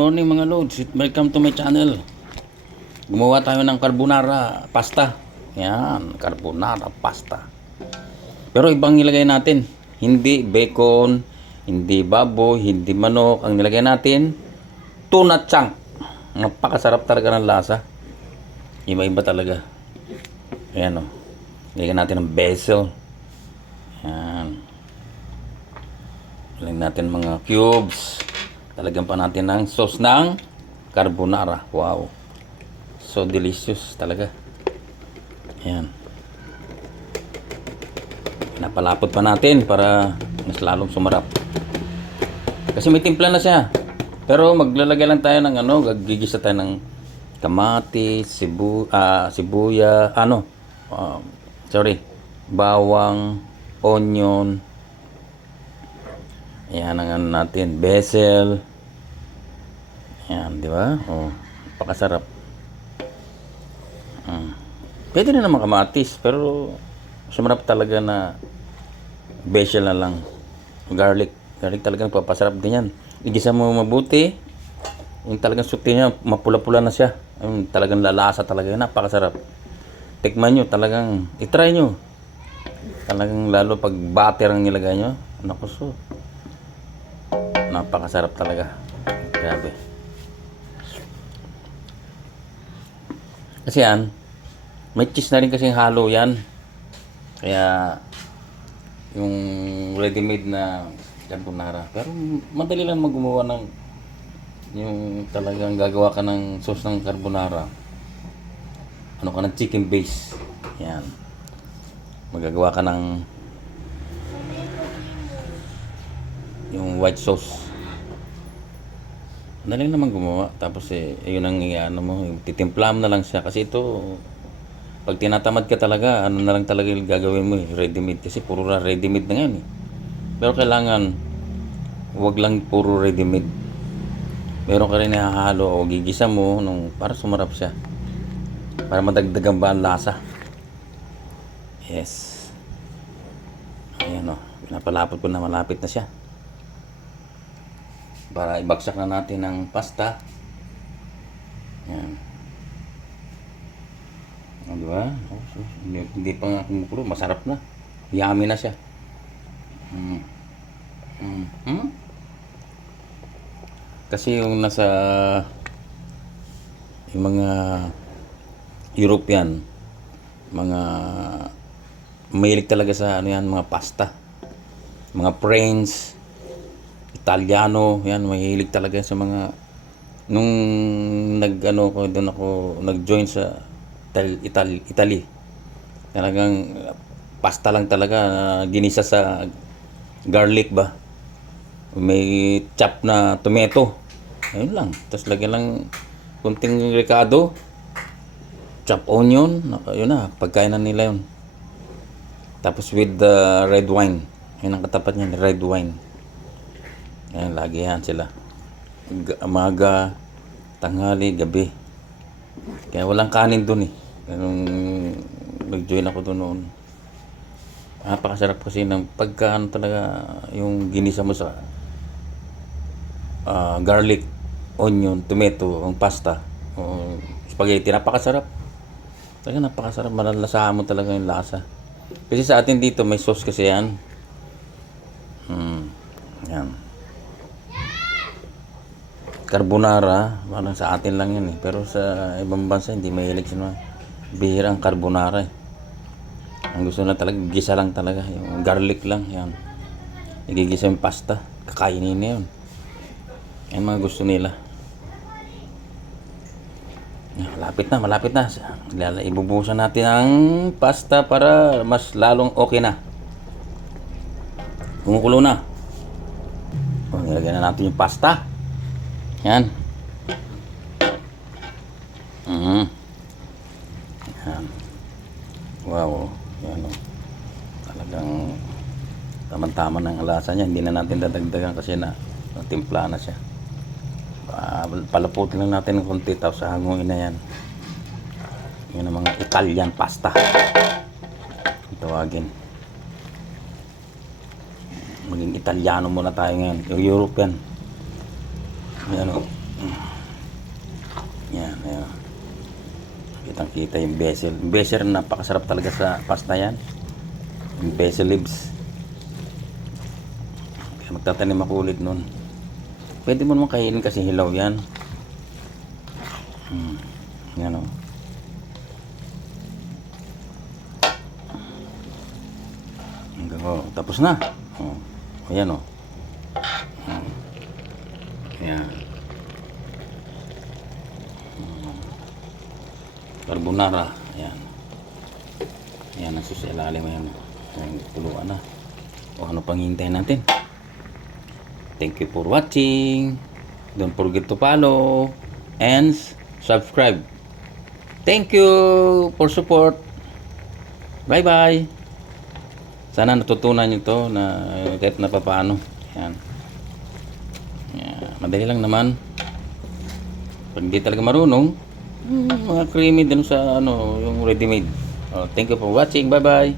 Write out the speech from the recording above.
Morning mga loads, welcome to my channel. Gumawa tayo ng carbonara pasta. Yan, carbonara pasta. Pero ibang nilagay natin. Hindi bacon, hindi baboy, hindi manok. Ang nilagay natin, tuna chunk. Napakasarap talaga ng lasa. Iba-iba talaga. Ayan o. Nilagyan natin ng basil. Yan. Nilagyan natin mga cubes. Talagyan pa natin ng sauce ng carbonara. Wow. So delicious talaga. Ayan. Napalapot pa natin para mas lalong sumarap. Kasi may timpla na siya. Pero maglalagay lang tayo ng gagigisa tayo ng kamatis, sibuya, bawang, onion. Ayan ang natin, basil. Ayan, di ba? Oh, napakasarap. Pwede na naman kamatis, pero sumarap talaga na basil na lang. Garlic. Garlic talaga nagpapasarap din yan. Igisa mo mabuti. Yung talagang suti niya, mapula-pula na siya. Yung talagang lalasa talaga. Napakasarap. Tikman nyo, talagang, itry nyo. Talagang lalo pag butter ang nilagay nyo. Naku, so napakasarap talaga. Grabe. Kasi yan, may cheese na rin kasing halo yan. Kaya, yung ready-made na carbonara. Pero madali lang gumawa ng yung talagang gagawa ka ng sauce ng carbonara. Ano ka ng chicken base. Yan. Magagawa ka ng yung white sauce. Dali naman gumawa. Tapos yun ang titimpla mo na lang siya. Kasi ito, pag tinatamad ka talaga, ano na lang talaga yung gagawin mo ready-made. Kasi puro ready-made na ngayon Pero kailangan, wag lang puro ready-made. Meron ka rin ihahalo o gigisa mo para sumarap siya. Para madagdagan ba ang lasa. Yes. Ayan pinapalapot ko na, malapit na siya. Para ibagsak na natin ng pasta. Yan. Diba? Hindi pa nga kumukulo. Masarap na. Yummy na siya. Kasi yung nasa yung mga European, mga mahilig talaga sa mga pasta. Mga French, Italiano, yan, mahilig talaga sa mga nung doon ako nag-join sa Italy. Talagang pasta lang talaga ginisa sa garlic ba. May chop na tomato. Ayun lang. Tapos lagyan lang kunting ricado, chop onion, yun na, pagkain na nila yun. Tapos with the red wine. Yun ang katapat niya, red wine. Ayan, lagi yan sila. Umaga, tanghali, gabi. Kaya walang kanin dun Nung nag-join ako dun noon. Napakasarap kasi ng pagka talaga yung ginisa mo sa garlic, onion, tomato, ang pasta, spaghetti. Napakasarap. Talaga napakasarap. Malalasahan mo talaga yung lasa. Kasi sa atin dito may sauce kasi yan. Yan. Carbonara, parang sa atin lang yan Pero sa ibang bansa hindi mahilig sila. Bihirang carbonara Ang gusto na talaga, gisa lang talaga. Yung garlic lang, yan. Igigisa yung pasta. Kakainin na yun. Yan mga gusto nila. Malapit na. Ibubuhusan natin ang pasta para mas lalong okay na. Kumukulo na. Nilagyan na natin yung pasta. Yan. Yan. Wow. Yan Talagang tamang-tama ng lasa niya. Hindi na natin dadagdagan kasi natimpla na siya. Palaputin lang natin ng konti tapos hanguin na yan. Yan ang mga Italian pasta. Tawagin. Maging Italiano muna tayo ngayon. Yung European. Yan kitang kita yung basil. Yung basil napakasarap talaga sa pasta yan. Yung basil leaves. Kaya magtatanim ako ulit nun. Pwede mo naman kainin kasi hilaw yan. Yan o. Tapos na. Ayan o. Ayan. Carbonara. Ayan. Ayan, nasa sa ilalim. Ayan. Ayan, tuluan na. O ano pang hintayin natin? Thank you for watching. Don't forget to follow and subscribe. Thank you for support. Bye bye. Sana natutunan nyo to na kahit na papaano. Yan. Yan. Madali lang naman. Pag hindi talaga marunong, mga creamy din sa ano, yung ready made. Thank you for watching. Bye bye.